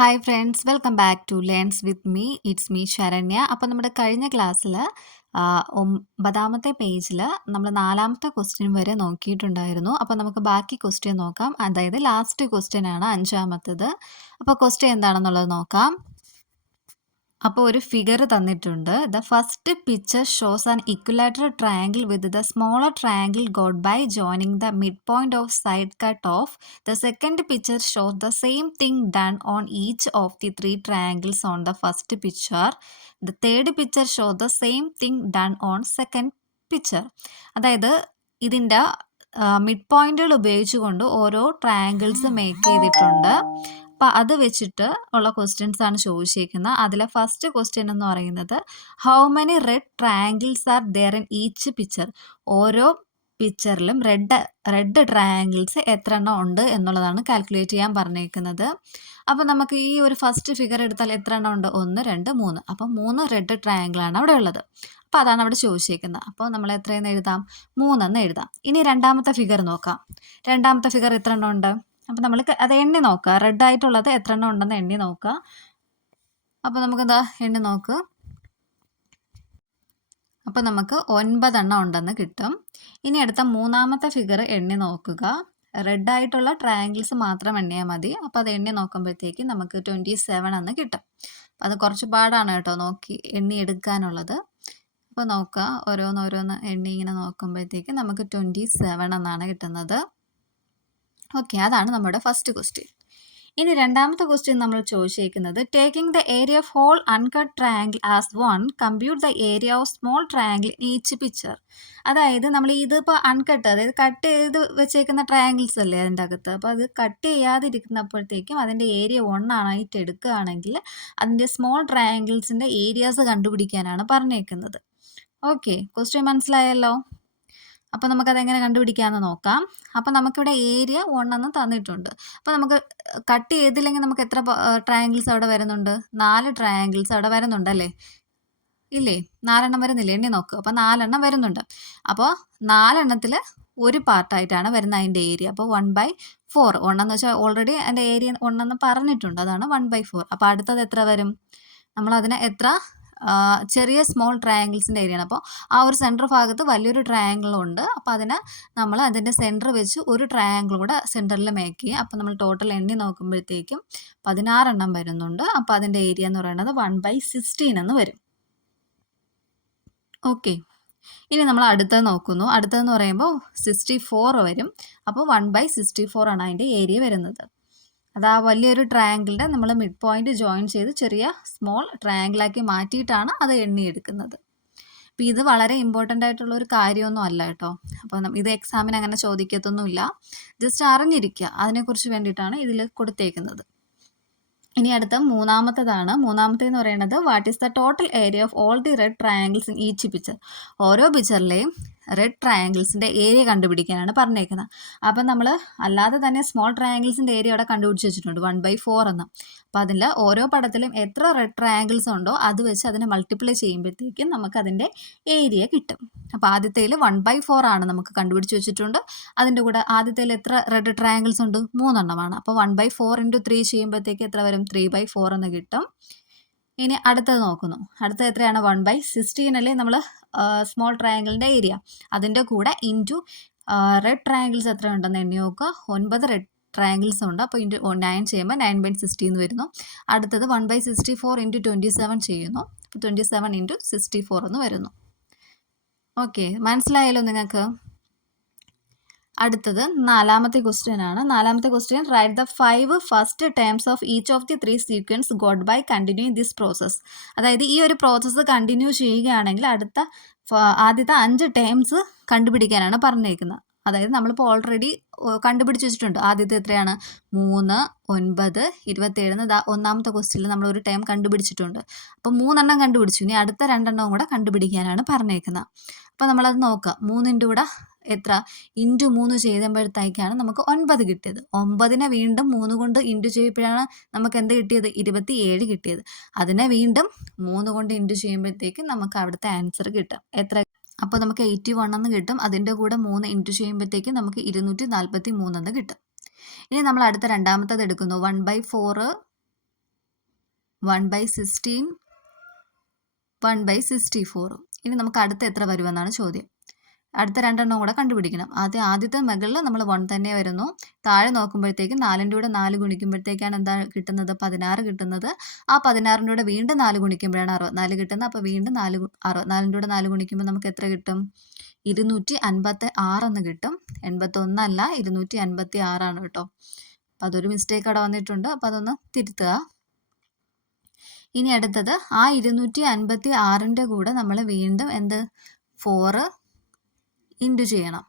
Hi friends, welcome back to learns with me. It's me Saranya. അപ്പോൾ നമ്മുടെ കഴിഞ്ഞ ക്ലാസ്സിൽ 9ാമത്തെ പേജിൽ നമ്മൾ 4ാമത്തെ ക്വസ്റ്റ്യൻ വരെ നോക്കിയിട്ടുണ്ടായിരുന്നു. അപ്പോൾ നമുക്ക് ബാക്കി ക്വസ്റ്റ്യൻ നോക്കാം. അതായത് ലാസ്റ്റ് ക്വസ്റ്റ്യൻ ആണ് 5ാമത്തത്. അപ്പോൾ ക്വസ്റ്റ്യൻ എന്താണെന്നുള്ളത് നോക്കാം. അപ്പോൾ ഒരു ഫിഗർ തന്നിട്ടുണ്ട്. The first picture shows an equilateral triangle with the smaller triangle got by joining the mid point of side cut off. The second picture shows the same thing done on each of the 3 triangles on the first picture. The third picture shows the same thing done on second picture. അതായത് ഇതിൻ്റെ mid പോയിന്റുകൾ ഉപയോഗിച്ചുകൊണ്ട് ഓരോ triangles make ചെയ്തിട്ടുണ്ട്. അപ്പോൾ അത് വെച്ചിട്ട് ഉള്ള ക്വസ്റ്റ്യൻസ് ആണ് ചോദിച്ചിരിക്കുന്നത്. അതിലെ ഫസ്റ്റ് ക്വസ്റ്റ്യൻ എന്ന് പറയുന്നത് how many red triangles are there in each picture. ഓരോ പിക്ചറിലും റെഡ് ട്രയാങ്കിൾസ് എത്ര എണ്ണം ഉണ്ട് എന്നുള്ളതാണ് കാൽക്കുലേറ്റ് ചെയ്യാൻ പറഞ്ഞേക്കുന്നത്. അപ്പോൾ നമുക്ക് ഈ ഒരു ഫസ്റ്റ് ഫിഗർ എടുത്താൽ എത്ര എണ്ണം ഉണ്ട്? 1, 2, 3. അപ്പം 3 റെഡ് ട്രയാങ്കിളാണ് അവിടെ ഉള്ളത്. അപ്പോൾ അതാണ് അവിടെ ചോദിച്ചേക്കുന്നത്. അപ്പോൾ നമ്മൾ എത്രയെന്ന് എഴുതാം? 3 എന്ന് എഴുതാം. ഇനി രണ്ടാമത്തെ ഫിഗർ നോക്കാം. രണ്ടാമത്തെ ഫിഗർ എത്ര എണ്ണം ഉണ്ട്? അപ്പം നമ്മൾ അത് എണ്ണി നോക്കുക. റെഡ് ആയിട്ടുള്ളത് എത്ര എണ്ണം ഉണ്ടെന്ന് എണ്ണി നോക്കുക. അപ്പോൾ നമുക്കെന്താ എണ്ണി നോക്ക്. അപ്പോൾ നമുക്ക് 9 എണ്ണം ഉണ്ടെന്ന് കിട്ടും. ഇനി അടുത്ത മൂന്നാമത്തെ ഫിഗർ എണ്ണി നോക്കുക. റെഡ് ആയിട്ടുള്ള ട്രയാങ്കിൾസ് മാത്രം എണ്ണിയാൽ മതി. അപ്പോൾ അത് എണ്ണി നോക്കുമ്പോഴത്തേക്ക് നമുക്ക് 27 എന്ന് കിട്ടും. അത് കുറച്ച് പാടാണ് കേട്ടോ നോക്കി എണ്ണി എടുക്കാനുള്ളത്. അപ്പോൾ നോക്കുക, ഓരോന്ന് എണ്ണി ഇങ്ങനെ നോക്കുമ്പോഴത്തേക്ക് നമുക്ക് 27 എന്നാണ് കിട്ടുന്നത്. ഓക്കെ, അതാണ് നമ്മുടെ ഫസ്റ്റ് ക്വസ്റ്റ്യൻ. ഇനി രണ്ടാമത്തെ ക്വസ്റ്റ്യൻ നമ്മൾ ചോദിച്ചേക്കുന്നത് taking the area of whole uncut triangle as 1 compute the area of small triangle in each picture. അതായത് നമ്മൾ ഇതിപ്പോൾ അൺകട്ട്, അതായത് കട്ട് ചെയ്ത് വെച്ചേക്കുന്ന ട്രയാങ്കിൾസ് അല്ലേ അതിൻ്റെ അകത്ത്. അപ്പോൾ അത് കട്ട് ചെയ്യാതിരിക്കുന്നപ്പോഴത്തേക്കും അതിൻ്റെ ഏരിയ 1 ആയിട്ട് എടുക്കുകയാണെങ്കിൽ അതിൻ്റെ സ്മോൾ ട്രയാങ്കിൾസിൻ്റെ ഏരിയാസ് കണ്ടുപിടിക്കാനാണ് പറഞ്ഞേക്കുന്നത്. ഓക്കെ, ക്വസ്റ്റ്യൻ മനസ്സിലായല്ലോ. അപ്പോൾ നമുക്കതെങ്ങനെ കണ്ടുപിടിക്കാമെന്ന് നോക്കാം. അപ്പോൾ നമുക്കിവിടെ ഏരിയ 1 എന്ന് തന്നിട്ടുണ്ട്. അപ്പോൾ നമുക്ക് കട്ട് ചെയ്തില്ലെങ്കിൽ നമുക്ക് എത്ര ട്രയാങ്കിൾസ് അവിടെ വരുന്നുണ്ട്? 4 ട്രയാങ്കിൾസ് അവിടെ വരുന്നുണ്ടല്ലേ? ഇല്ലേ? 4 എണ്ണം വരുന്നില്ലേ? എണ്ണി നോക്കുക. അപ്പോൾ 4 എണ്ണം വരുന്നുണ്ട്. അപ്പോൾ 4 എണ്ണത്തിൽ ഒരു പാർട്ടായിട്ടാണ് വരുന്നത് അതിൻ്റെ ഏരിയ. അപ്പോൾ 1/4. 1 എന്ന് വെച്ചാൽ ഓൾറെഡി അതിൻ്റെ ഏരിയ 1 എന്ന് പറഞ്ഞിട്ടുണ്ട്. അതാണ് 1/4. അപ്പോൾ അടുത്തത് എത്ര വരും? നമ്മളതിനെ എത്ര ചെറിയ സ്മോൾ ട്രയാങ്കിൾസിൻ്റെ ഏരിയയാണ്. അപ്പോൾ ആ ഒരു സെൻറ്റർ ഭാഗത്ത് വലിയൊരു ട്രയാങ്കിളുണ്ട്. അപ്പോൾ നമ്മൾ അതിൻ്റെ സെൻറ്റർ വെച്ച് ഒരു ട്രയാങ്കിൾ കൂടെ സെൻറ്ററിൽ മേക്ക് ചെയ്യുക. അപ്പോൾ നമ്മൾ ടോട്ടൽ എണ്ണി നോക്കുമ്പോഴത്തേക്കും 16 എണ്ണം വരുന്നുണ്ട്. അപ്പോൾ അതിൻ്റെ ഏരിയ എന്ന് പറയുന്നത് 1/16 എന്ന് വരും. ഓക്കെ, ഇനി നമ്മൾ അടുത്തത് നോക്കുന്നു. അടുത്തതെന്ന് പറയുമ്പോൾ 64 വരും. അപ്പോൾ 1/64 ആണ് അതിൻ്റെ ഏരിയ വരുന്നത്. അത് ആ വലിയൊരു ട്രയാങ്കിളിൻ്റെ നമ്മൾ മിഡ് പോയിന്റ് ജോയിൻ ചെയ്ത് ചെറിയ സ്മോൾ ട്രയാങ്കിളാക്കി മാറ്റിയിട്ടാണ് അത് എണ്ണിയെടുക്കുന്നത്. അപ്പോൾ ഇത് വളരെ ഇമ്പോർട്ടൻ്റ് ആയിട്ടുള്ള ഒരു കാര്യമൊന്നും അല്ല കേട്ടോ. അപ്പോൾ ഇത് എക്സാമിന് അങ്ങനെ ചോദിക്കത്തൊന്നുമില്ല. ജസ്റ്റ് അറിഞ്ഞിരിക്കുക, അതിനെക്കുറിച്ച് വേണ്ടിയിട്ടാണ് ഇതിൽ കൊടുത്തേക്കുന്നത്. ഇനി അടുത്ത മൂന്നാമത്തേതാണ്. മൂന്നാമത്തേന്ന് പറയുന്നത് what is the total area of all the red triangles in each picture. ഓരോ പിക്ചറിലെയും റെഡ് ട്രയാങ്കിൾസിൻ്റെ ഏരിയ കണ്ടുപിടിക്കാനാണ് പറഞ്ഞേക്കുന്നത്. അപ്പം നമ്മൾ അല്ലാതെ തന്നെ സ്മോൾ ട്രയാങ്കിൾസിൻ്റെ ഏരിയ അവിടെ കണ്ടുപിടിച്ച് വെച്ചിട്ടുണ്ട് 1/4 എന്ന്. അപ്പോൾ അതിൽ ഓരോ പടത്തിലും എത്ര റെഡ് ട്രയാങ്കിൾസ് ഉണ്ടോ അത് വെച്ച് അതിനെ മൾട്ടിപ്ലൈ ചെയ്യുമ്പോഴത്തേക്കും നമുക്കതിൻ്റെ ഏരിയ കിട്ടും. അപ്പോൾ ആദ്യത്തേൽ 1/4 ആണ് നമുക്ക് കണ്ടുപിടിച്ച് വെച്ചിട്ടുണ്ട്. അതിൻ്റെ കൂടെ ആദ്യത്തേൽ എത്ര റെഡ് ട്രയാങ്കിൾസ് ഉണ്ട്? 3 എണ്ണമാണ്. അപ്പോൾ 1/4 × 3 ചെയ്യുമ്പോഴത്തേക്ക് എത്ര വരും? 3/4 എന്ന് കിട്ടും. ഇനി അടുത്തത് നോക്കുന്നു. അടുത്തത് എത്രയാണ്? 1/16 അല്ലേ നമ്മൾ സ്മോൾ ട്രയാങ്കിളിൻ്റെ ഏരിയ. അതിൻ്റെ കൂടെ ഇൻറ്റു റെഡ് ട്രയാങ്കിൾസ് എത്ര ഉണ്ടെന്ന് എണ്ണി നോക്കുക. 9 റെഡ് ട്രയാങ്കിൾസ് ഉണ്ട്. അപ്പോൾ 9 ചെയ്യുമ്പോൾ 9/60 എന്ന് വരുന്നു. അടുത്തത് 1/64 × 27 ചെയ്യുന്നു. അപ്പോൾ 27 × 64 എന്ന് വരുന്നു. ഓക്കെ, മനസ്സിലായല്ലോ നിങ്ങൾക്ക്. അടുത്തത് നാലാമത്തെ ക്വസ്റ്റ്യൻ ആണ്. നാലാമത്തെ question write the 5 first terms of each of the 3 sequence got by continuing this process. അതായത് ഈ ഒരു പ്രോസസ്സ് കണ്ടിന്യൂ ചെയ്യുകയാണെങ്കിൽ ആദ്യത്തെ 5 ടേംസ് കണ്ടുപിടിക്കാനാണ് പറഞ്ഞേക്കുന്നത്. അതായത് നമ്മളിപ്പോൾ ഓൾറെഡി കണ്ടുപിടിച്ച് വെച്ചിട്ടുണ്ട്. ആദ്യത്തെ എത്രയാണ്? 3, 9, 27. ഒന്നാമത്തെ ക്വസ്റ്റ്യനിൽ നമ്മൾ ഒരു ടേം കണ്ടുപിടിച്ചിട്ടുണ്ട്. അപ്പോൾ 3 എണ്ണം കണ്ടുപിടിച്ചു. ഇനി അടുത്ത 2 എണ്ണവും കൂടെ കണ്ടുപിടിക്കാനാണ് പറഞ്ഞേക്കുന്നത്. അപ്പോൾ നമ്മളത് നോക്കുക. 3 കൂടെ എത്ര? ഇൻറ്റു 3 ചെയ്യുമ്പോഴത്തേക്കാണ് നമുക്ക് 9 കിട്ടിയത്. 9നെ വീണ്ടും 3 കൊണ്ട് ഇൻറ്റു ചെയ്യുമ്പോഴാണ് നമുക്ക് എന്ത് കിട്ടിയത്? 27 കിട്ടിയത്. അതിനെ വീണ്ടും 3 കൊണ്ട് ഇൻറ്റു ചെയ്യുമ്പോഴത്തേക്കും നമുക്ക് അവിടുത്തെ ആൻസർ കിട്ടും. എത്ര? അപ്പോൾ നമുക്ക് 81 എന്ന് കിട്ടും. അതിൻ്റെ കൂടെ 3 ഇൻറ്റു ചെയ്യുമ്പോഴത്തേക്കും നമുക്ക് 243 എന്ന് കിട്ടും. ഇനി നമ്മൾ അടുത്ത രണ്ടാമത്തത് എടുക്കുന്നു. 1/4 1/16, 1/64. ഇനി നമുക്ക് അടുത്ത എത്ര വരുമെന്നാണ് ചോദ്യം. അടുത്ത രണ്ടെണ്ണം കൂടെ കണ്ടുപിടിക്കണം. ആദ്യത്തെ മുകളിൽ നമ്മൾ 1 തന്നെ വരുന്നു. താഴെ നോക്കുമ്പോഴത്തേക്ക് 4ൻ്റെ കൂടെ 4 ഗുണിക്കുമ്പോഴത്തേക്കാണ് എന്താ കിട്ടുന്നത്? 16 കിട്ടുന്നത്. ആ 16ൻ്റെ കൂടെ വീണ്ടും 4 ഗുണിക്കുമ്പോഴാണ് 64 കിട്ടുന്നത്. അപ്പോൾ വീണ്ടും 4ൻ്റെ കൂടെ 4 ഗുണിക്കുമ്പോൾ നമുക്ക് എത്ര കിട്ടും? 256 എന്ന് കിട്ടും. 81 അല്ല, 256 ആണ് കേട്ടോ. അപ്പോൾ അതൊരു മിസ്റ്റേക്ക് അവിടെ വന്നിട്ടുണ്ട്. അപ്പോൾ അതൊന്ന് തിരുത്തുക. ഇനി അടുത്തത് ആ 256ൻ്റെ കൂടെ നമ്മൾ വീണ്ടും 4 ഇൻറ്റു ചെയ്യണം.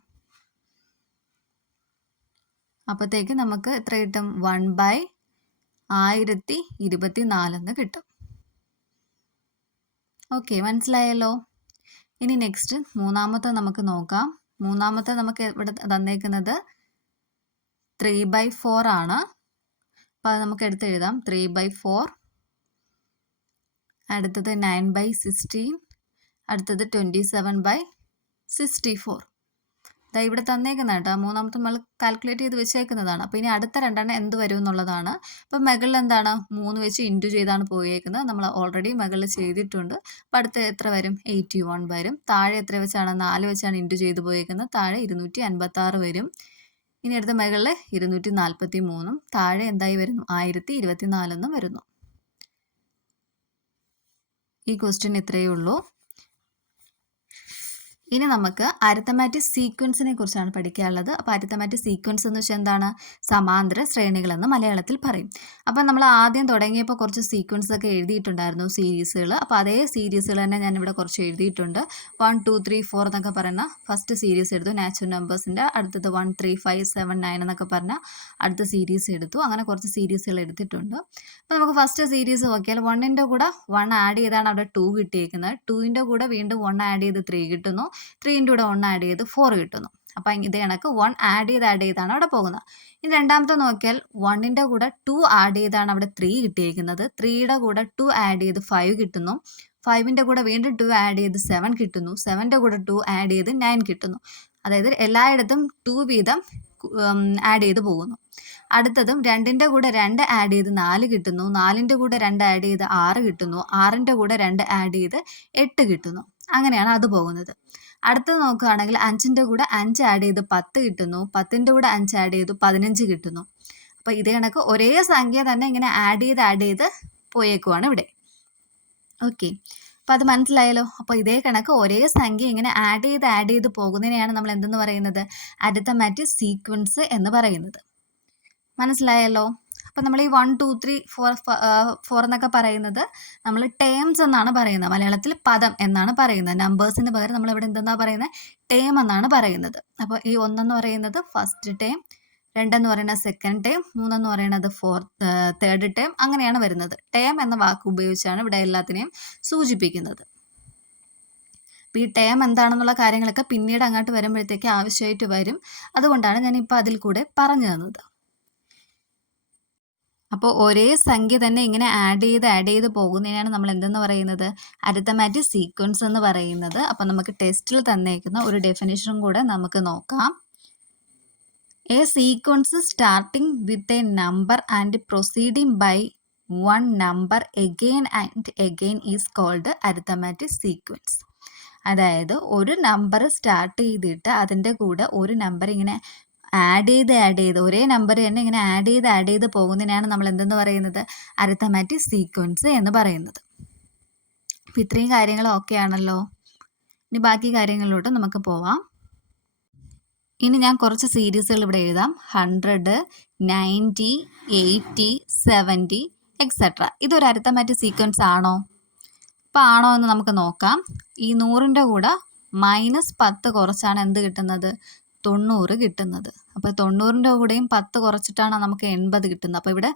അപ്പോഴത്തേക്ക് നമുക്ക് എത്ര കിട്ടും? 1/1024 എന്ന് കിട്ടും. ഓക്കെ, മനസ്സിലായല്ലോ. ഇനി നെക്സ്റ്റ് മൂന്നാമത്തെ നമുക്ക് നോക്കാം. മൂന്നാമത്തെ നമുക്ക് ഇവിടെ തന്നേക്കുന്നത് 3/4 ആണ്. അപ്പോൾ അത് നമുക്ക് എഴുതാം. 3/4. അടുത്തത് 9/16. അടുത്തത് 27/64. ഇവിടെ തന്നേക്കുന്ന കേട്ടോ. മൂന്നാമത്തെ നമ്മൾ കാൽക്കുലേറ്റ് ചെയ്ത് വെച്ചേക്കുന്നതാണ്. അപ്പോൾ ഇനി അടുത്ത രണ്ടെണ്ണം എന്ത് വരും എന്നുള്ളതാണ്. അപ്പം മുകളിൽ എന്താണ്? 3 വെച്ച് ഇൻറ്റു ചെയ്താണ് പോയേക്കുന്നത്. നമ്മൾ ഓൾറെഡി മുകളിൽ ചെയ്തിട്ടുണ്ട്. അപ്പോൾ അടുത്ത എത്ര വരും? 81 വരും. താഴെ എത്ര വെച്ചാണ്? 4 വെച്ചാണ് ഇൻറ്റു ചെയ്ത് പോയേക്കുന്നത്. താഴെ 256 വരും. ഇനി അടുത്ത മുകളിൽ 243. താഴെ എന്തായി വരുന്നു? 1024 എന്നും വരുന്നു. ഈ ക്വസ്റ്റ്യൻ ഇത്രയേ ഉള്ളൂ. ഇനി നമുക്ക് അരിത്തമാറ്റിക് സീക്വൻസിനെ കുറിച്ചാണ് പഠിക്കാനുള്ളത്. അപ്പോൾ അരിത്തമാറ്റിക് സീക്വൻസ് എന്ന് വെച്ചാൽ എന്താണ്? സമാന്തര ശ്രേണികളെന്ന് മലയാളത്തിൽ പറയും. അപ്പം നമ്മൾ ആദ്യം തുടങ്ങിയപ്പോൾ കുറച്ച് സീക്വൻസ് ഒക്കെ എഴുതിയിട്ടുണ്ടായിരുന്നു, സീരീസുകൾ. അപ്പോൾ അതേ സീരീസുകൾ തന്നെ ഞാനിവിടെ കുറച്ച് എഴുതിയിട്ടുണ്ട്. 1 2 3 4 എന്നൊക്കെ പറയുന്ന ഫസ്റ്റ് സീരീസ് എടുത്തു, നാച്ചുറൽ നമ്പേഴ്സിൻ്റെ. അടുത്തത് 1 3 5 7 9 എന്നൊക്കെ പറഞ്ഞ അടുത്ത സീരീസ് എടുത്തു. അങ്ങനെ കുറച്ച് സീരീസുകൾ എടുത്തിട്ടുണ്ട്. അപ്പോൾ നമുക്ക് ഫസ്റ്റ് സീരീസ് നോക്കിയാൽ 1ൻ്റെ കൂടെ 1 ആഡ് ചെയ്താണ് അവിടെ 2 കിട്ടിയേക്കുന്നത്. 2ൻ്റെ കൂടെ വീണ്ടും 1 ആഡ് ചെയ്ത് 3 കിട്ടുന്നു. 3ൻ്റെ കൂടെ 1 ആഡ് ചെയ്ത് 4 കിട്ടുന്നു. അപ്പം ഇത് കണക്ക് 1 ആഡ് ചെയ്താണ് അവിടെ പോകുന്നത്. ഇനി രണ്ടാമത്തെ നോക്കിയാൽ 1ൻ്റെ കൂടെ 2 ആഡ് ചെയ്താണ് അവിടെ 3 കിട്ടിയേക്കുന്നത്. 3യുടെ കൂടെ 2 ആഡ് ചെയ്ത് 5 കിട്ടുന്നു. 5ൻ്റെ കൂടെ വീണ്ടും 2 ആഡ് ചെയ്ത് 7 കിട്ടുന്നു. 7ൻ്റെ കൂടെ 2 ആഡ് ചെയ്ത് 9 കിട്ടുന്നു. അതായത് എല്ലായിടത്തും 2 വീതം ആഡ് ചെയ്ത് പോകുന്നു. അടുത്തതും 2ൻ്റെ കൂടെ 2 ആഡ് ചെയ്ത് 4 കിട്ടുന്നു. 4ൻ്റെ കൂടെ 2 ആഡ് ചെയ്ത് 6 കിട്ടുന്നു. 6ൻ്റെ കൂടെ 2 ആഡ് ചെയ്ത് 8 കിട്ടുന്നു. അങ്ങനെയാണ് അത് പോകുന്നത്. അടുത്തത് നോക്കുകയാണെങ്കിൽ 5ൻ്റെ കൂടെ 5 ആഡ് ചെയ്ത് 10 കിട്ടുന്നു. 10ൻ്റെ കൂടെ 5 ആഡ് ചെയ്ത് 15 കിട്ടുന്നു. അപ്പോൾ ഇതേ കണക്ക് ഒരേ സംഖ്യ തന്നെ ഇങ്ങനെ ആഡ് ചെയ്ത് പോയേക്കുവാണ് ഇവിടെ. ഓക്കെ, അപ്പോൾ അത് മനസ്സിലായല്ലോ. അപ്പോൾ ഇതേ കണക്ക് ഒരേ സംഖ്യ ഇങ്ങനെ ആഡ് ചെയ്ത് പോകുന്നതിനെയാണ് നമ്മൾ എന്തെന്ന് പറയുന്നത്? അരിത്തമാറ്റിക് സീക്വൻസ് എന്ന് പറയുന്നത്. മനസ്സിലായല്ലോ. അപ്പം നമ്മൾ ഈ 1 2 3 4 എന്നൊക്കെ പറയുന്നത് നമ്മൾ ടേംസ് എന്നാണ് പറയുന്നത്. മലയാളത്തിൽ പദം എന്നാണ് പറയുന്നത്. നമ്പേഴ്സിന് പകരം നമ്മൾ ഇവിടെ എന്തെന്നാണ് പറയുന്നത്? ടേം എന്നാണ് പറയുന്നത്. അപ്പോൾ ഈ 1 എന്ന് പറയുന്നത് ഫസ്റ്റ് ടേം, 2 എന്ന് പറയുന്നത് സെക്കൻഡ് ടേം, 3 എന്ന് പറയുന്നത് തേർഡ് ടേം. അങ്ങനെയാണ് വരുന്നത്. ടേം എന്ന വാക്ക് ഉപയോഗിച്ചാണ് ഇവിടെ എല്ലാത്തിനെയും സൂചിപ്പിക്കുന്നത്. അപ്പോൾ ഈ ടേം എന്താണെന്നുള്ള കാര്യങ്ങളൊക്കെ പിന്നീട് അങ്ങോട്ട് വരുമ്പോഴത്തേക്ക് ആവശ്യമായിട്ട് വരും. അതുകൊണ്ടാണ് ഞാനിപ്പോൾ അതിൽ കൂടെ പറഞ്ഞു തന്നത്. അപ്പോൾ ഒരേ സംഖ്യ തന്നെ ഇങ്ങനെ ആഡ് ചെയ്ത് പോകുന്നതിനാണ് നമ്മൾ എന്തെന്ന് പറയുന്നത്? അരിത്തമാറ്റിക് സീക്വൻസ് എന്ന് പറയുന്നത്. അപ്പോൾ നമുക്ക് ടെസ്റ്റിൽ തന്നേക്കുന്ന ഒരു ഡെഫിനിഷനും കൂടെ നമുക്ക് നോക്കാം. A sequence starting with a number and proceeding by one number again and again is called arithmetic sequence. അതായത് ഒരു നമ്പർ സ്റ്റാർട്ട് ചെയ്തിട്ട് അതിൻ്റെ കൂടെ ഒരു നമ്പർ ഇങ്ങനെ ആഡ് ചെയ്ത് ഒരേ നമ്പർ തന്നെ ഇങ്ങനെ ആഡ് ചെയ്ത് പോകുന്നതിനാണ് നമ്മൾ എന്തെന്ന് പറയുന്നത്? അരിത്തമാറ്റിക് സീക്വൻസ് എന്ന് പറയുന്നത്. അപ്പോൾ ഇത്രയും കാര്യങ്ങൾ ഓക്കെ ആണല്ലോ. ഇനി ബാക്കി കാര്യങ്ങളിലോട്ട് നമുക്ക് പോവാം. ഇനി ഞാൻ കുറച്ച് സീരീസുകൾ ഇവിടെ എഴുതാം. 100, 90, 80, 70 എക്സെട്ര. ഇതൊരു അരിത്തമാറ്റിക് സീക്വൻസ് ആണോ? അപ്പോൾ ആണോ എന്ന് നമുക്ക് നോക്കാം. ഈ 100ൻ്റെ കൂടെ -10 കുറച്ചാണ് എന്ത് കിട്ടുന്നത്? 90 കിട്ടുന്നത്. അപ്പോൾ 90ൻ്റെ കൂടെയും 10 കുറച്ചിട്ടാണ് നമുക്ക് 80 കിട്ടുന്നത്. അപ്പോൾ ഇവിടെ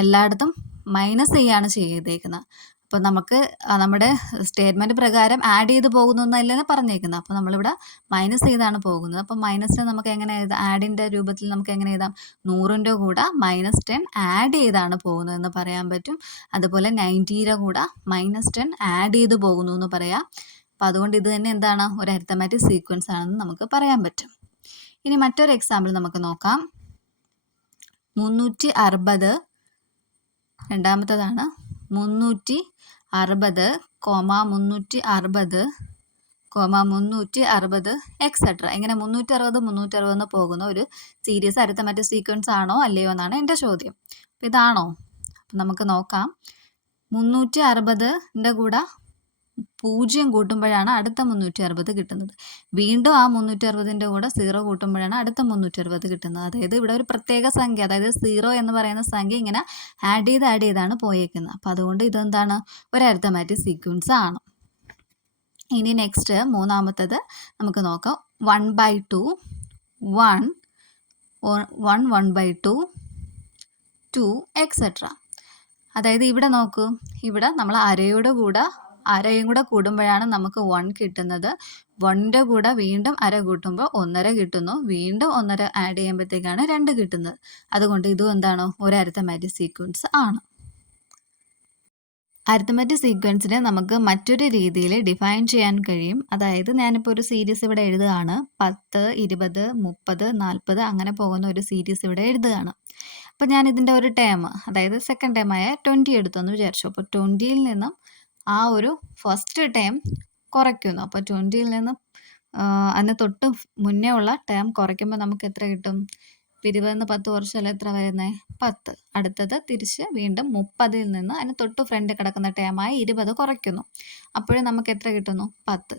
എല്ലായിടത്തും മൈനസ് ചെയ്യാണ് ചെയ്തേക്കുന്നത്. അപ്പോൾ നമുക്ക് നമ്മുടെ സ്റ്റേറ്റ്മെൻറ്റ് പ്രകാരം ആഡ് ചെയ്ത് പോകുന്നൊന്നല്ലെന്ന് പറഞ്ഞേക്കുന്നത്. അപ്പോൾ നമ്മളിവിടെ മൈനസ് ചെയ്താണ് പോകുന്നത്. അപ്പോൾ മൈനസിനെ നമുക്ക് എങ്ങനെ എഴുതാം? ആഡിൻ്റെ രൂപത്തിൽ നമുക്ക് എങ്ങനെ എഴുതാം? 100ൻ്റെ കൂടെ -10 ആഡ് ചെയ്താണ് പോകുന്നതെന്ന് പറയാൻ പറ്റും. അതുപോലെ 90യുടെ കൂടെ -10 ആഡ് ചെയ്ത് പോകുന്നു എന്ന് പറയാം. അപ്പോൾ അതുകൊണ്ട് ഇത് തന്നെ എന്താണ്? ഒരു അരിത്തമാറ്റിക് സീക്വൻസ് ആണെന്ന് നമുക്ക് പറയാൻ പറ്റും. ഇനി മറ്റൊരു എക്സാമ്പിൾ നമുക്ക് നോക്കാം. 360 രണ്ടാമത്തേതാണ്. 360, 360, 360 എക്സെട്ര. ഇങ്ങനെ 360 360 പോകുന്ന ഒരു സീരീസ് അരിത്തമാറ്റിക് സീക്വൻസ് ആണോ അല്ലയോ എന്നാണ് എൻ്റെ ചോദ്യം. അപ്പോൾ ഇതാണോ? അപ്പം നമുക്ക് നോക്കാം. 360ൻ്റെ കൂടെ 0 കൂട്ടുമ്പോഴാണ് അടുത്ത 360 കിട്ടുന്നത്. വീണ്ടും ആ 360ൻ്റെ കൂടെ 0 കൂട്ടുമ്പോഴാണ് അടുത്ത 360 കിട്ടുന്നത്. അതായത് ഇവിടെ ഒരു പ്രത്യേക സംഖ്യ, അതായത് 0 എന്ന് പറയുന്ന സംഖ്യ ഇങ്ങനെ ആഡ് ചെയ്താണ് പോയേക്കുന്നത്. അപ്പോൾ അതുകൊണ്ട് ഇതെന്താണ്? ഒരു അരിത്തമാറ്റിക് സീക്വൻസ് ആണ്. ഇനി നെക്സ്റ്റ് മൂന്നാമത്തത് നമുക്ക് നോക്കാം. 1/2, 1, 1/2, 2 എക്സെട്ര. അതായത് ഇവിടെ നോക്കൂ, ഇവിടെ നമ്മൾ അരയും കൂടെ കൂടുമ്പോഴാണ് നമുക്ക് 1 കിട്ടുന്നത്. 1ൻ്റെ കൂടെ വീണ്ടും അര കൂട്ടുമ്പോൾ 1.5 കിട്ടുന്നു. വീണ്ടും 1.5 ആഡ് ചെയ്യുമ്പോഴത്തേക്കാണ് 2 കിട്ടുന്നത്. അതുകൊണ്ട് ഇതും എന്താണ്? ഒരു അരിത്തമാറ്റിക് സീക്വൻസ് ആണ്. അരിത്തമാറ്റിക് സീക്വൻസിനെ നമുക്ക് മറ്റൊരു രീതിയിൽ ഡിഫൈൻ ചെയ്യാൻ കഴിയും. അതായത് ഞാനിപ്പോൾ ഒരു സീരീസ് ഇവിടെ എഴുതുകയാണ്. 10, 20, 30, 40 അങ്ങനെ പോകുന്ന ഒരു സീരീസ് ഇവിടെ എഴുതുകയാണ്. അപ്പോൾ ഞാൻ ഇതിൻ്റെ ഒരു ടേം, അതായത് സെക്കൻഡ് ടേമായ 20 എടുത്തെന്ന് വിചാരിച്ചു. അപ്പോൾ 20ൽ നിന്നും ആ ഒരു ഫസ്റ്റ് ടേം കുറയ്ക്കുന്നു. അപ്പോൾ 20ൽ നിന്നും അതിന് തൊട്ട് മുന്നേ ഉള്ള ടേം കുറയ്ക്കുമ്പോൾ നമുക്ക് എത്ര കിട്ടും? 20 10 കുറച്ചാൽ എത്ര വരുന്നത്? 10. അടുത്തത് തിരിച്ച് വീണ്ടും 30ൽ നിന്ന് അതിന് തൊട്ട് ഫ്രണ്ട് കിടക്കുന്ന ടേമായ 20 കുറയ്ക്കുന്നു. അപ്പോഴും നമുക്ക് എത്ര കിട്ടുന്നു? 10.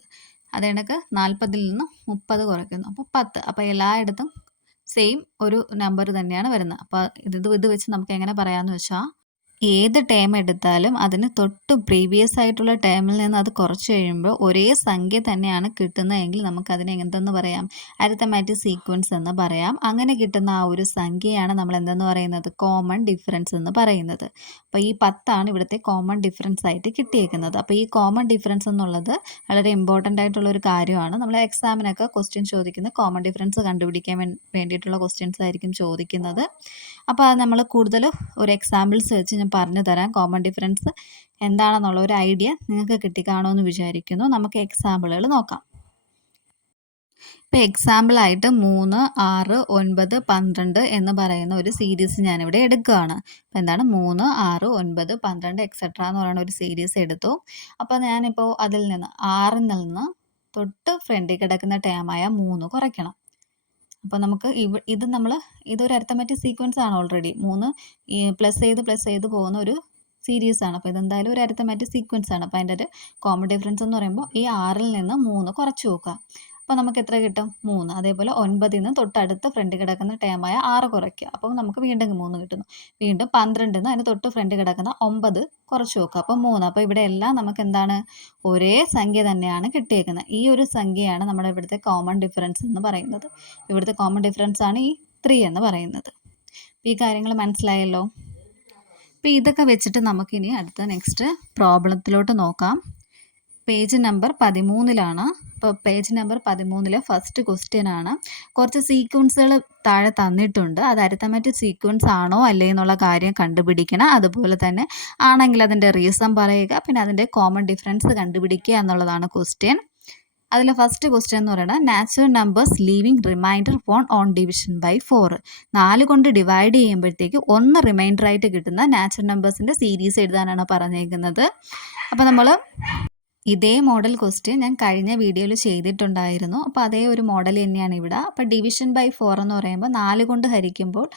അത് കണക്ക് 40ൽ നിന്ന് 30 കുറയ്ക്കുന്നു. അപ്പോൾ 10. അപ്പോൾ എല്ലായിടത്തും സെയിം ഒരു നമ്പർ തന്നെയാണ് വരുന്നത്. അപ്പോൾ ഇത് വെച്ച് നമുക്ക് എങ്ങനെ പറയാമെന്ന് വെച്ചാൽ, ഏത് ടേം എടുത്താലും അതിന് തൊട്ട് പ്രീവിയസ് ആയിട്ടുള്ള ടേമിൽ നിന്ന് അത് കുറച്ച് കഴിയുമ്പോൾ ഒരേ സംഖ്യ തന്നെയാണ് കിട്ടുന്നതെങ്കിൽ നമുക്കതിനെ എന്തെന്ന് പറയാം? അരിത്തമാറ്റിക് സീക്വൻസ് എന്ന് പറയാം. അങ്ങനെ കിട്ടുന്ന ആ ഒരു സംഖ്യയാണ് നമ്മൾ എന്തെന്ന് പറയുന്നത്? കോമൺ ഡിഫറൻസ് എന്ന് പറയുന്നത്. അപ്പോൾ ഈ 10 ഇവിടുത്തെ കോമൺ ഡിഫറൻസ് ആയിട്ട് കിട്ടിയേക്കുന്നത്. അപ്പോൾ ഈ കോമൺ ഡിഫറൻസ് എന്നുള്ളത് വളരെ ഇമ്പോർട്ടൻ്റ് ആയിട്ടുള്ള ഒരു കാര്യമാണ്. നമ്മൾ എക്സാമിനൊക്കെ ക്വസ്റ്റ്യൻ ചോദിക്കുന്നത് കോമൺ ഡിഫറൻസ് കണ്ടുപിടിക്കാൻ വേണ്ടിയിട്ടുള്ള ക്വസ്റ്റ്യൻസ് ആയിരിക്കും ചോദിക്കുന്നത്. അപ്പോൾ അത് നമ്മൾ കൂടുതൽ ഒരു എക്സാമ്പിൾസ് വെച്ച് ഞാൻ പറഞ്ഞു തരാം. കോമൺ ഡിഫറൻസ് എന്താണെന്നുള്ള ഒരു ഐഡിയ നിങ്ങൾക്ക് കിട്ടിക്കാണുമെന്ന് വിചാരിക്കുന്നു. നമുക്ക് എക്സാമ്പിളുകൾ നോക്കാം. ഇപ്പോൾ എക്സാമ്പിളായിട്ട് 3, 6, 9, 12 എന്ന് പറയുന്ന ഒരു സീരീസ് ഞാനിവിടെ എടുക്കുകയാണ്. അപ്പോൾ എന്താണ്? 3, 6, 9, 12 എക്സെട്ര എന്ന് പറയുന്ന ഒരു സീരീസ് എടുത്തു. അപ്പോൾ ഞാനിപ്പോൾ അതിൽ നിന്ന് 6ൽ നിന്ന് തൊട്ട് ഫ്രണ്ടിൽ കിടക്കുന്ന ടേമായ 3 കുറയ്ക്കണം. അപ്പോൾ നമുക്ക് ഇതൊരു അരിത്തമാറ്റിക് സീക്വൻസ് ആണ്. ഓൾറെഡി 3 പ്ലസ് ചെയ്ത് പോകുന്ന ഒരു സീരീസ് ആണ്. അപ്പോൾ ഇതെന്തായാലും ഒരു അരിത്തമാറ്റിക് സീക്വൻസ് ആണ്. അപ്പോൾ അതിൻ്റെ ഒരു കോമൺ ഡിഫറൻസ് എന്ന് പറയുമ്പോൾ ഈ 6ൽ നിന്ന് 3 കുറച്ച് നോക്കുക. അപ്പോൾ നമുക്ക് എത്ര കിട്ടും? 3. അതേപോലെ 9ൽ നിന്ന് തൊട്ടടുത്ത് ഫ്രണ്ട് കിടക്കുന്ന ടേമായ 6 കുറയ്ക്കുക. അപ്പോൾ നമുക്ക് വീണ്ടും 3 കിട്ടുന്നു. വീണ്ടും 12ൽ നിന്ന് അതിന് തൊട്ട് ഫ്രണ്ട് കിടക്കുന്ന 9 കുറച്ച് നോക്കുക. അപ്പോൾ 3. അപ്പോൾ ഇവിടെ എല്ലാം നമുക്ക് എന്താണ്? ഒരേ സംഖ്യ തന്നെയാണ് കിട്ടിയേക്കുന്നത്. ഈ ഒരു സംഖ്യയാണ് നമ്മുടെ ഇവിടുത്തെ കോമൺ ഡിഫറൻസ് എന്ന് പറയുന്നത്. ഇവിടുത്തെ കോമൺ ഡിഫറൻസ് ആണ് ഈ 3 എന്ന് പറയുന്നത്. ഈ കാര്യങ്ങൾ മനസ്സിലായല്ലോ? അപ്പോൾ ഇതൊക്കെ വെച്ചിട്ട് നമുക്കിനി അടുത്ത നെക്സ്റ്റ് പ്രോബ്ലത്തിലോട്ട് നോക്കാം. പേജ് നമ്പർ 13ലാണ്. അപ്പോൾ പേജ് നമ്പർ 13 ഫസ്റ്റ് ക്വസ്റ്റ്യൻ ആണ്. കുറച്ച് സീക്വൻസുകൾ താഴെ തന്നിട്ടുണ്ട്. അത് അരിത്തമാറ്റിക് സീക്വൻസ് ആണോ അല്ലേ എന്നുള്ള കാര്യം കണ്ടുപിടിക്കണം. അതുപോലെ തന്നെ ആണെങ്കിൽ അതിൻ്റെ റീസൺ പറയുക, പിന്നെ അതിൻ്റെ കോമൺ ഡിഫറൻസ് കണ്ടുപിടിക്കുക എന്നുള്ളതാണ് ക്വസ്റ്റ്യൻ. അതിൽ ഫസ്റ്റ് ക്വസ്റ്റ്യൻ എന്ന് പറയുന്നത് natural numbers leaving remainder on division by 4. 4 കൊണ്ട് ഡിവൈഡ് ചെയ്യുമ്പോഴത്തേക്ക് 1 റിമൈൻഡർ ആയിട്ട് കിട്ടുന്ന നാച്ചുറൽ നമ്പേഴ്സിൻ്റെ സീരീസ് എഴുതാനാണ് പറഞ്ഞേക്കുന്നത്. അപ്പോൾ നമ്മൾ ഇതേ മോഡൽ ക്വസ്റ്റ്യൻ ഞാൻ കഴിഞ്ഞ വീഡിയോയിൽ ചെയ്തിട്ടുണ്ടായിരുന്നു. അപ്പോൾ അതേ ഒരു മോഡൽ തന്നെയാണ് ഇവിടെ. അപ്പോൾ ഡിവിഷൻ ബൈ 4 എന്ന് പറയുമ്പോൾ 4 കൊണ്ട് ഹരിക്കുമ്പോൾ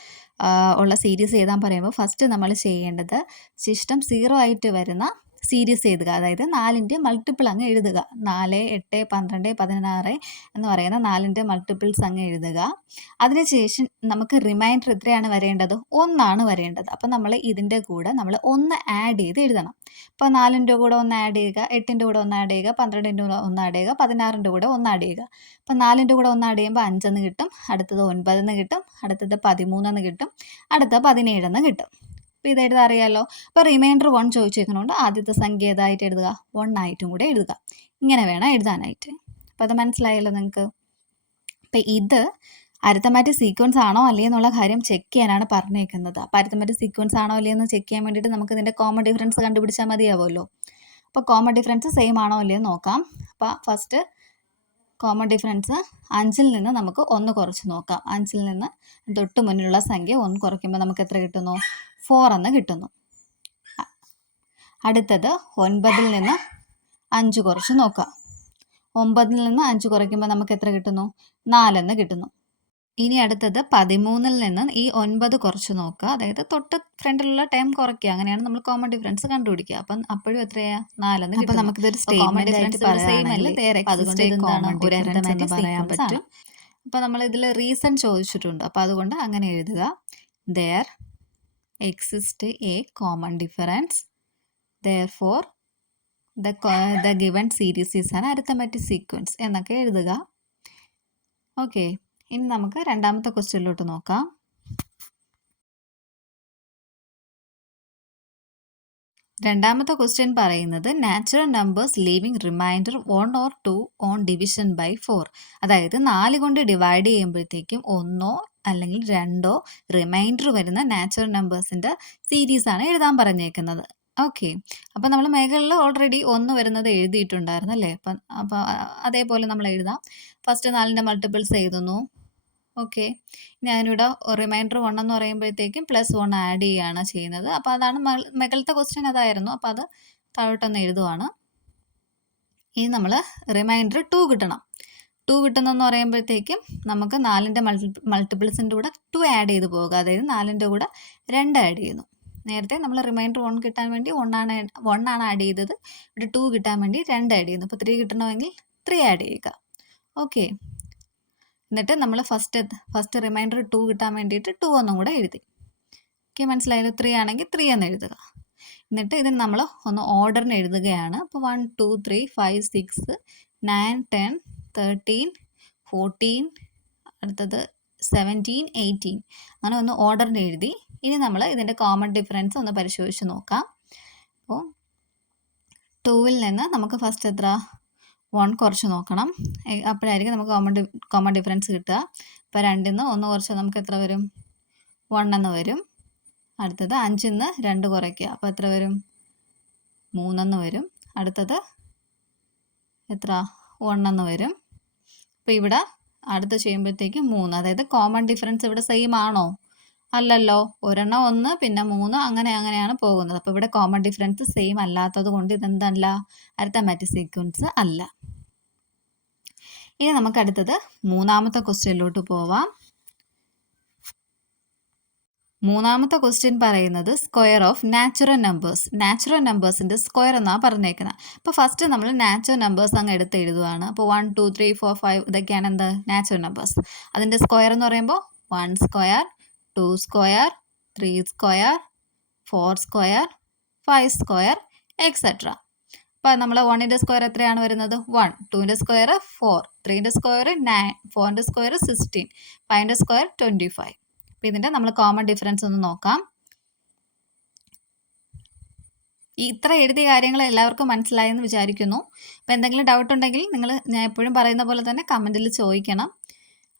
ഉള്ള സീരീസ് എഴുതാൻ പറയുമ്പോൾ ഫസ്റ്റ് നമ്മൾ ചെയ്യേണ്ടത് ശിഷ്ടം 0 ആയിട്ട് വരുന്ന സീരീസ് എഴുതുക. അതായത് 4ൻ്റെ മൾട്ടിപ്പിൾ അങ്ങ് എഴുതുക. 4, 8, 12, 16 എന്ന് പറയുന്ന 4ൻ്റെ മൾട്ടിപ്പിൾസ് അങ്ങ് എഴുതുക. അതിനുശേഷം നമുക്ക് റിമൈൻഡർ എത്രയാണ് വരേണ്ടത്? 1 വരേണ്ടത്. അപ്പോൾ നമ്മൾ ഇതിൻ്റെ കൂടെ നമ്മൾ 1 ആഡ് ചെയ്ത് എഴുതണം. അപ്പോൾ 4ൻ്റെ കൂടെ 1 ആഡ് ചെയ്യുക, 8ൻ്റെ കൂടെ 1 ആഡ് ചെയ്യുക, 12ൻ്റെ കൂടെ 1 ആഡ് ചെയ്യുക, 16ൻ്റെ കൂടെ 1 ആഡ് ചെയ്യുക. അപ്പോൾ 4ൻ്റെ കൂടെ 1 ആഡ് ചെയ്യുമ്പോൾ 5 എന്ന് കിട്ടും, അടുത്തത് 9 എന്ന് കിട്ടും, അടുത്തത് 13 എന്ന് കിട്ടും, അടുത്ത 17 എന്ന് കിട്ടും. അപ്പോൾ ഇത് എഴുതാൻ അറിയാമല്ലോ. അപ്പോൾ റിമൈൻഡർ 1 ചോദിച്ചേക്കുന്നതുകൊണ്ട് ആദ്യത്തെ സംഖ്യ ഏതായിട്ട് എഴുതുക? 1 ആയിട്ടും കൂടെ എഴുതുക. ഇങ്ങനെ വേണം എഴുതാനായിട്ട്. അപ്പോൾ അത് മനസ്സിലായല്ലോ നിങ്ങൾക്ക്. അപ്പോൾ ഇത് അരിത്തമാറ്റിക് സീക്വൻസ് ആണോ അല്ലേ എന്നുള്ള കാര്യം ചെക്ക് ചെയ്യാനാണ് പറഞ്ഞേക്കുന്നത്. അപ്പോൾ അരിത്തമാറ്റിക് സീക്വൻസ് ആണോ അല്ലേ എന്ന് ചെക്ക് ചെയ്യാൻ വേണ്ടിയിട്ട് നമുക്ക് ഇതിൻ്റെ കോമൺ ഡിഫറൻസ് കണ്ടുപിടിച്ചാൽ മതിയാവുമല്ലോ. അപ്പോൾ കോമൺ ഡിഫറൻസ് സെയിം ആണോ അല്ലേ എന്ന് നോക്കാം. അപ്പോൾ ഫസ്റ്റ് കോമൺ ഡിഫറൻസ് 5ൽ നിന്ന് നമുക്ക് 1 കുറച്ച് നോക്കാം. 5ൽ നിന്ന് തൊട്ട് മുന്നിലുള്ള സംഖ്യ 1 കുറയ്ക്കുമ്പോൾ നമുക്ക് എത്ര കിട്ടുന്നു? 4 എന്ന് കിട്ടുന്നു. അടുത്തത് 9-ൽ നിന്ന് 5 കുറച്ച് നോക്കാം. 9-ൽ നിന്ന് 5 കുറയ്ക്കുമ്പോൾ നമുക്ക് എത്ര കിട്ടുന്നു? 4 എന്ന് കിട്ടുന്നു. ഇനി അടുത്തത് 13-ൽ നിന്ന് ഈ 9 കുറച്ച് നോക്കുക. അതായത് തൊട്ട് ഫ്രണ്ടിലുള്ള ടൈം കുറയ്ക്കുക. അങ്ങനെയാണ് നമ്മൾ കോമൺ ഡിഫറൻസ് കണ്ടുപിടിക്കുക. അപ്പം അപ്പോഴും എത്രയാ? 4 എന്ന് കിട്ടും. നമുക്കിതൊരു സ്റ്റേറ്റ്മെന്റ് ആയിട്ട് പറയുകയാണെങ്കിൽ അതുകൊണ്ട് ഇതെന്താണ്? ഒരു അരിത്തമെറ്റിക് പറയാൻ പറ്റും. അപ്പോൾ നമ്മൾ ഇതിൽ റീസൺ ചോദിച്ചിട്ടുണ്ട്. അപ്പോൾ അതുകൊണ്ട് അങ്ങനെ എഴുതുക. There exists a common difference. Therefore, the given series is an arithmetic sequence എന്നൊക്കെ എഴുതുക. ഓക്കെ, ഇനി നമുക്ക് രണ്ടാമത്തെ ക്വസ്റ്റ്യനിലോട്ട് നോക്കാം. രണ്ടാമത്തെ ക്വസ്റ്റ്യൻ പറയുന്നത് natural numbers leaving remainder 1 or 2 on division by 4. അതായത് 4 കൊണ്ട് ഡിവൈഡ് ചെയ്യുമ്പോഴത്തേക്കും 1 അല്ലെങ്കിൽ 2 റിമൈൻഡർ വരുന്ന നാച്ചുറൽ നമ്പേഴ്സിൻ്റെ സീരീസാണ് എഴുതാൻ പറഞ്ഞേക്കുന്നത്. ഓക്കെ, അപ്പം നമ്മൾ മേഖലയിൽ ഓൾറെഡി 1 വരുന്നത് എഴുതിയിട്ടുണ്ടായിരുന്നു അല്ലേ? അപ്പം അതേപോലെ നമ്മൾ എഴുതാം. ഫസ്റ്റ് 4ൻ്റെ മൾട്ടിപ്പിൾസ് എഴുതുന്നു. ഓക്കെ, ഞാനിവിടെ റിമൈൻഡർ 1 എന്ന് പറയുമ്പോഴത്തേക്കും +1 ആഡ് ചെയ്യുകയാണ് ചെയ്യുന്നത്. അപ്പോൾ അതാണ് മുകളിലത്തെ ക്വസ്റ്റ്യൻ അതായിരുന്നു. അപ്പോൾ അത് താഴോട്ടൊന്ന് എഴുതുവാണ്. ഇനി നമ്മൾ റിമൈൻഡർ 2 കിട്ടണം. 2 കിട്ടുന്നെന്ന് പറയുമ്പോഴത്തേക്കും നമുക്ക് 4ൻ്റെ മൾട്ടിപ്പിൾസിൻ്റെ കൂടെ 2 ആഡ് ചെയ്ത് പോകുക. അതായത് 4ൻ്റെ കൂടെ 2 ആഡ് ചെയ്യുന്നു. നേരത്തെ നമ്മൾ റിമൈൻഡർ 1 കിട്ടാൻ വേണ്ടി 1 ആണ് ആഡ് ചെയ്തത്. ഇവിടെ 2 കിട്ടാൻ വേണ്ടി 2 ആഡ് ചെയ്യുന്നു. അപ്പോൾ 3 കിട്ടണമെങ്കിൽ 3 ആഡ് ചെയ്യുക. ഓക്കെ, എന്നിട്ട് നമ്മൾ ഫസ്റ്റ് റിമൈൻഡർ 2 കിട്ടാൻ വേണ്ടിയിട്ട് 2 ഒന്നും കൂടെ എഴുതി. ഓക്കെ, മനസ്സിലായല്ലോ? 3 ആണെങ്കിൽ 3 എന്ന് എഴുതുക. എന്നിട്ട് ഇതിന് നമ്മൾ ഒന്ന് ഓർഡറിന് എഴുതുകയാണ്. അപ്പോൾ 1 2 3 5 6 9 10 13 14 അടുത്തത് 17 18 അങ്ങനെ ഒന്ന് ഓർഡറിന് എഴുതി. ഇനി നമ്മൾ ഇതിൻ്റെ കോമൺ ഡിഫറൻസ് ഒന്ന് പരിശോധിച്ച് നോക്കാം. അപ്പോൾ 2-ൽ നിന്ന് നമുക്ക് ഫസ്റ്റ് എത്ര? 1 കുറച്ച് നോക്കണം. അപ്പോഴായിരിക്കും നമുക്ക് കോമൺ ഡിഫറൻസ് കിട്ടുക. ഇപ്പോൾ 2-ൽ നിന്ന് 1 കുറച്ച് നമുക്ക് എത്ര വരും? 1 എന്ന് വരും. അടുത്തത് 5-ൽ നിന്ന് 2 കുറയ്ക്കുക. അപ്പോൾ എത്ര വരും? 3 എന്ന് വരും. അടുത്തത് എത്ര? 1 എന്ന് വരും. അപ്പോൾ ഇവിടെ അടുത്ത് ചെയ്യുമ്പോഴത്തേക്കും 3. അതായത് കോമൺ ഡിഫറൻസ് ഇവിടെ സെയിം ആണോ? അല്ലല്ലോ. ഒരെണ്ണം 1 പിന്നെ 3 അങ്ങനെയാണ് പോകുന്നത്. അപ്പോൾ ഇവിടെ കോമൺ ഡിഫറൻസ് സെയിം അല്ലാത്തത് കൊണ്ട് ഇതെന്തല്ല? അരിത്തമാറ്റിക് സീക്വൻസ് അല്ല. ഇനി നമുക്ക് അടുത്തത് മൂന്നാമത്തെ ക്വസ്റ്റ്യനിലോട്ട് പോവാം. മൂന്നാമത്തെ ക്വസ്റ്റ്യൻ പറയുന്നത് square of natural numbers. Natural നമ്പേഴ്സിൻ്റെ സ്ക്വയർ എന്നാണ് പറഞ്ഞേക്കുന്നത്. അപ്പോൾ ഫസ്റ്റ് നമ്മൾ നാച്ചുറൽ നമ്പേഴ്സ് അങ്ങ് എടുത്ത് എഴുതുകയാണ്. അപ്പോൾ 1 2 3 4 5 ഇതൊക്കെയാണ് എന്ത്? Natural numbers. അതിൻ്റെ സ്ക്വയർ എന്ന് പറയുമ്പോൾ 1 square 2 square 3 square 4 square 5 square etcetera. അപ്പോൾ നമ്മൾ 1ൻ്റെ സ്ക്വയർ എത്രയാണ് വരുന്നത്? 1. 2ൻ്റെ സ്ക്വയർ 4, 3ൻ്റെ സ്ക്വയർ 9, 4ൻ്റെ സ്ക്വയർ 16, 5ൻ്റെ സ്ക്വയർ 25. അപ്പോൾ ഇതിൻ്റെ നമ്മൾ കോമൺ ഡിഫറൻസ് ഒന്ന് നോക്കാം. ഇത്ര എഴുതിയ കാര്യങ്ങൾ എല്ലാവർക്കും മനസ്സിലായെന്ന് വിചാരിക്കുന്നു. അപ്പോൾ എന്തെങ്കിലും ഡൗട്ട് ഉണ്ടെങ്കിൽ ഞാൻ എപ്പോഴും പറയുന്ന പോലെ തന്നെ കമൻറ്റിൽ ചോദിക്കണം.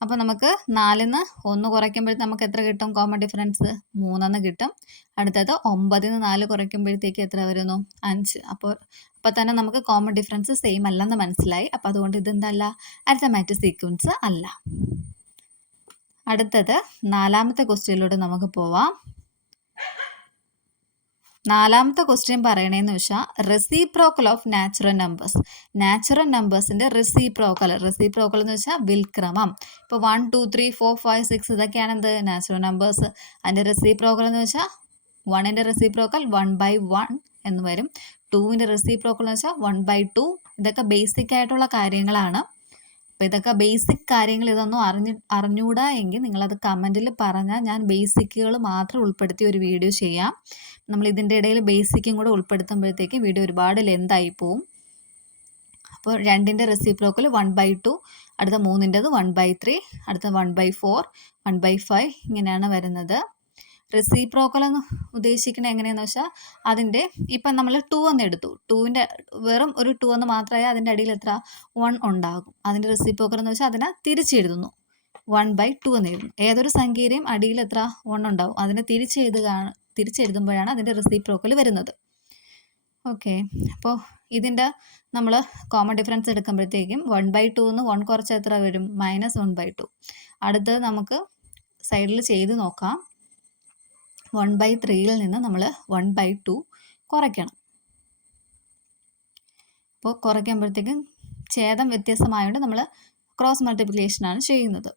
അപ്പോൾ നമുക്ക് 4-ൽ നിന്ന് 1 കുറയ്ക്കുമ്പോഴത്തേക്ക് നമുക്ക് എത്ര കിട്ടും? കോമൺ ഡിഫറൻസ് 3 എന്ന് കിട്ടും. അടുത്തത് 9-ൽ നിന്ന് 4 കുറയ്ക്കുമ്പോഴത്തേക്ക് എത്ര വരുന്നു? 5. അപ്പോൾ തന്നെ നമുക്ക് കോമൺ ഡിഫറൻസ് സെയിം അല്ലെന്ന് മനസ്സിലായി. അപ്പോൾ അതുകൊണ്ട് ഇതെന്തല്ല? അരിത്തമാറ്റിക് സീക്വൻസ് അല്ല. അടുത്തത് 4ാമത്തെ ക്വസ്റ്റ്യനിലൂടെ നമുക്ക് പോവാം. 4ാമത്തെ ക്വസ്റ്റ്യൻ പറയണേന്ന് വെച്ചാൽ reciprocal of natural numbers. Natural നമ്പേഴ്സിൻ്റെ റെസിപ്രോക്കൽ എന്ന് വെച്ചാൽ വിൽക്രമം. ഇപ്പോൾ 1 2 3 4 5 6 ഇതൊക്കെയാണ് എന്ത്? Natural numbers. അതിൻ്റെ റെസിപ്രോക്കൽ എന്ന് വെച്ചാൽ 1ൻ്റെ റെസിപ്രോക്കൽ 1/1 എന്ന് വരും. 2ൻ്റെ റെസിപ്രോക്കൽ എന്ന് വെച്ചാൽ 1/2. ഇതൊക്കെ ബേസിക് ആയിട്ടുള്ള കാര്യങ്ങളാണ്. അപ്പോൾ ഇതൊക്കെ ബേസിക് കാര്യങ്ങൾ. ഇതൊന്നും അറിഞ്ഞൂടാ എങ്കിൽ നിങ്ങളത് കമൻറ്റിൽ പറഞ്ഞാൽ ഞാൻ ബേസിക്കുകൾ മാത്രം ഉൾപ്പെടുത്തി ഒരു വീഡിയോ ചെയ്യാം. നമ്മൾ ഇതിൻ്റെ ഇടയിൽ ബേസിക്കും കൂടെ ഉൾപ്പെടുത്തുമ്പോഴത്തേക്കും വീഡിയോ ഒരുപാട് ലെന്തായി പോവും. അപ്പോൾ 2ൻ്റെ റെസിപ്രോക്കൽ 1/2, അടുത്ത 3ൻ്റെത് 1/3, അടുത്ത 1/4, 1/5 ഇങ്ങനെയാണ് വരുന്നത്. റെസിപ്രോക്കൽ എന്ന് ഉദ്ദേശിക്കുന്നത് എങ്ങനെയാണെന്ന് വെച്ചാൽ അതിൻ്റെ ഇപ്പം നമ്മൾ 2 എന്ന് എടുത്തു. 2ൻ്റെ വെറും ഒരു 2 എന്ന് മാത്രമേ അതിൻ്റെ അടിയിൽ എത്ര? 1 ഉണ്ടാകും. അതിൻ്റെ റെസിപ്രോക്കൽ എന്ന് വെച്ചാൽ അതിനെ തിരിച്ചെഴുതുന്നു. 1/2 എന്ന് എഴുതുന്നു. ഏതൊരു സംഖ്യയുടെയും അടിയിൽ എത്ര? 1 ഉണ്ടാവും. അതിനെ തിരിച്ചെഴുതുമ്പോഴാണ് അതിൻ്റെ റെസിപ്രോക്കൽ വരുന്നത്. ഓക്കെ, അപ്പോൾ ഇതിൻ്റെ നമ്മൾ കോമൺ ഡിഫറൻസ് എടുക്കുമ്പോഴത്തേക്കും 1/2 എന്ന് 1 കുറച്ച് എത്ര വരും? -1/2. അടുത്തത് നമുക്ക് സൈഡിൽ ചെയ്ത് നോക്കാം. 1/3-ൽ നിന്ന് നമ്മൾ 1/2 കുറയ്ക്കണം. അപ്പോൾ കുറയ്ക്കുമ്പോഴത്തേക്കും ഛേദം വ്യത്യസ്തമായതുകൊണ്ട് നമ്മൾ ക്രോസ് മൾട്ടിപ്ലിക്കേഷനാണ് ചെയ്യുന്നത്.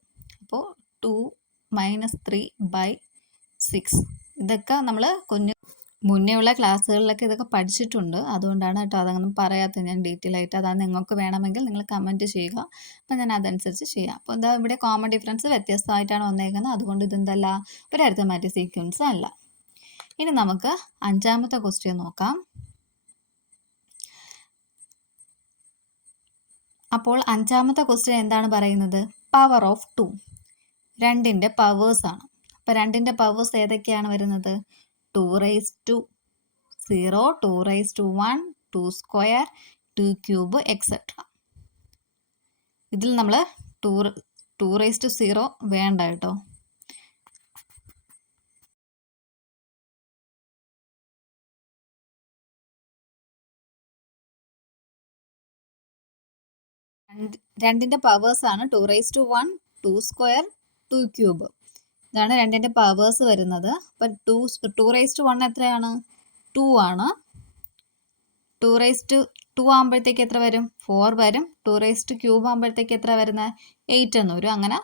അപ്പോൾ 2 - 3/6 ഇതൊക്കെ നമ്മൾ മുന്നേ ഉള്ള ക്ലാസ്സുകളിലൊക്കെ ഇതൊക്കെ പഠിച്ചിട്ടുണ്ട്. അതുകൊണ്ടാണ് കേട്ടോ അതൊന്നും പറയാത്തത് ഞാൻ ഡീറ്റെയിൽ ആയിട്ട്. അതാണ് നിങ്ങൾക്ക് വേണമെങ്കിൽ നിങ്ങൾ കമൻറ്റ് ചെയ്യുക. അപ്പോൾ ഞാൻ അതനുസരിച്ച് ചെയ്യാം. അപ്പോൾ എന്താ ഇവിടെ കോമൺ ഡിഫറൻസ് വ്യത്യസ്തമായിട്ടാണ് വന്നേക്കുന്നത്. അതുകൊണ്ട് ഇതെന്തല്ല, ഒരു അരിത്തമാറ്റിക് സീക്വൻസ് അല്ല. ഇനി നമുക്ക് 5ാമത്തെ ക്വസ്റ്റ്യൻ നോക്കാം. അപ്പോൾ 5ാമത്തെ ക്വസ്റ്റ്യൻ എന്താണ് പറയുന്നത്? Power of 2. 2ൻ്റെ പവേഴ്സാണ്. അപ്പോൾ 2ൻ്റെ പവേഴ്സ് ഏതൊക്കെയാണ് വരുന്നത്? 2^0, 2^1, 2 സ്ക്വയർ, 2 ക്യൂബ് എക്സെട്ര. ഇതിൽ നമ്മൾ 2^0 വേണ്ട കേട്ടോ. രണ്ടിൻ്റെ പവേഴ്സാണ് 2^1, 2 സ്ക്വയർ, 2 ക്യൂബ്. ഇതാണ് 2ൻ്റെ പവേഴ്സ് വരുന്നത്. അപ്പം 2^1 എത്രയാണ്? 2 ആണ്. 2^2 ആകുമ്പോഴത്തേക്ക് എത്ര വരും? 4 വരും. 2^3 ആകുമ്പോഴത്തേക്ക് എത്ര വരുന്നത്? 8 എന്ന് വരും. അങ്ങനെ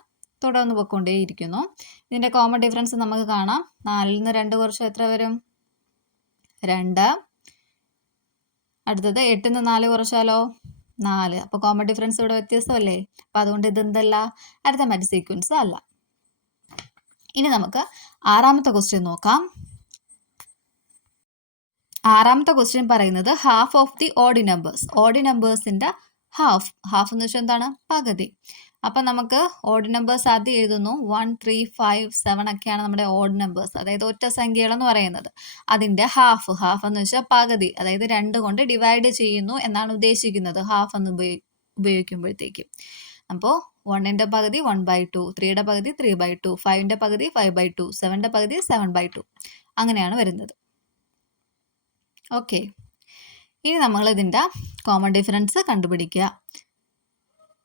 തുടർന്ന് പോയിക്കൊണ്ടേയിരിക്കുന്നു. ഇതിൻ്റെ കോമൺ ഡിഫറൻസ് നമുക്ക് കാണാം. 4ൽ നിന്ന് 2 കുറച്ച് എത്ര വരും? 2. അടുത്തത് 8ൽ നിന്ന് 4 കുറച്ചാലോ? 4. അപ്പോൾ കോമൺ ഡിഫറൻസ് ഇവിടെ വ്യത്യസ്തമല്ലേ? അപ്പോൾ അതുകൊണ്ട് ഇതെന്തല്ല, അരിത്തമാറ്റിക് സീക്വൻസ് അല്ല. ഇനി നമുക്ക് 6ാമത്തെ ക്വസ്റ്റ്യൻ നോക്കാം. 6ാമത്തെ ക്വസ്റ്റ്യൻ പറയുന്നത് half of the odd numbers. Odd നമ്പേഴ്സിൻ്റെ ഹാഫ് എന്ന് വെച്ചാൽ എന്താണ്? പകുതി. അപ്പം നമുക്ക് ഓഡ് നമ്പേഴ്സ് ആദ്യം എഴുതുന്നു. 1, 3, 5, 7 ഒക്കെയാണ് നമ്മുടെ ഓഡ് നമ്പേഴ്സ്, അതായത് ഒറ്റ സംഖ്യകളെന്ന് പറയുന്നത്. അതിൻ്റെ ഹാഫ് എന്ന് വെച്ചാൽ പകുതി, അതായത് 2 കൊണ്ട് ഡിവൈഡ് ചെയ്യുന്നു എന്നാണ് ഉദ്ദേശിക്കുന്നത് ഹാഫ് എന്ന് ഉപയോഗിക്കുമ്പോഴത്തേക്കും. അപ്പോൾ 1ൻ്റെ പകുതി 1/2, 3യുടെ പകുതി 3/2, 5ൻ്റെ പകുതി 5/2, 7ൻ്റെ പകുതി 7/2, അങ്ങനെയാണ് വരുന്നത്. ഓക്കെ, ഇനി നമ്മൾ ഇതിൻ്റെ കോമൺ ഡിഫറൻസ് കണ്ടുപിടിക്കുക.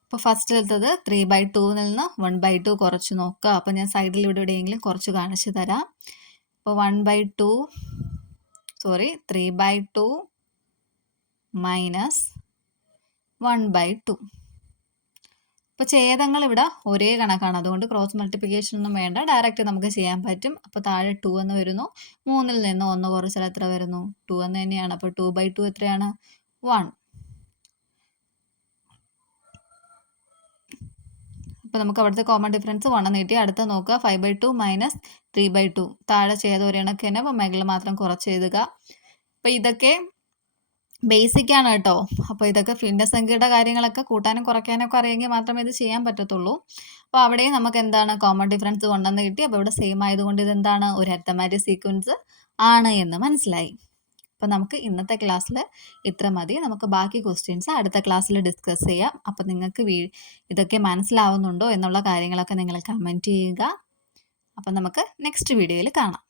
അപ്പോൾ ഫസ്റ്റിലത്തത് 3/2ൽ നിന്ന് 1/2 കുറച്ച് നോക്കുക. അപ്പോൾ ഞാൻ സൈഡിൽ എവിടെയെങ്കിലും കുറച്ച് കാണിച്ചു തരാം. അപ്പോൾ 3/2 മൈനസ് 1/2. അപ്പോൾ ഛേദങ്ങൾ ഇവിടെ ഒരേ കണക്കാണ്, അതുകൊണ്ട് ക്രോസ് മൾട്ടിപ്ലിക്കേഷൻ ഒന്നും വേണ്ട, ഡയറക്റ്റ് നമുക്ക് ചെയ്യാൻ പറ്റും. അപ്പോൾ താഴെ 2 എന്ന് വരുന്നു. 3ൽ നിന്ന് 1 കുറച്ചാൽ എത്ര വരുന്നു? 2 എന്ന് തന്നെയാണ്. അപ്പോൾ 2/2 എത്രയാണ്? 1. അപ്പോൾ നമുക്ക് അവിടുത്തെ കോമൺ ഡിഫറൻസ് 1 എന്ന് കിട്ടി. അടുത്ത നോക്കുക, 5/2 മൈനസ് 3/2. താഴെ ചെയ്ത ഒരു കണക്ക് തന്നെ, അപ്പോൾ മേഖല മാത്രം കുറച്ച് എഴുതുക. അപ്പോൾ ഇതൊക്കെ ബേസിക് ആണ് കേട്ടോ. അപ്പോൾ ഇതൊക്കെ ഭിന്നസംഖ്യയുടെ കാര്യങ്ങളൊക്കെ കൂട്ടാനും കുറയ്ക്കാനൊക്കെ അറിയെങ്കിൽ മാത്രമേ ഇത് ചെയ്യാൻ പറ്റത്തുള്ളൂ. അപ്പോൾ അവിടെയും നമുക്ക് എന്താണ് കോമൺ ഡിഫറൻസ് 1 എന്ന് കിട്ടി. അപ്പോൾ ഇവിടെ സെയിം ആയതുകൊണ്ട് ഇതെന്താണ്, ഒരു അരിത്തമാറ്റിക് സീക്വൻസ് ആണ് എന്ന് മനസ്സിലായി. അപ്പോൾ നമുക്ക് ഇന്നത്തെ ക്ലാസ്സിൽ ഇത്ര മതി. നമുക്ക് ബാക്കി ക്വസ്റ്റ്യൻസ് അടുത്ത ക്ലാസ്സിൽ ഡിസ്കസ് ചെയ്യാം. അപ്പോൾ നിങ്ങൾക്ക് ഇതൊക്കെ മനസ്സിലാവുന്നുണ്ടോ എന്നുള്ള കാര്യങ്ങളൊക്കെ നിങ്ങൾ കമൻറ്റ് ചെയ്യുക. അപ്പോൾ നമുക്ക് നെക്സ്റ്റ് വീഡിയോയിൽ കാണാം.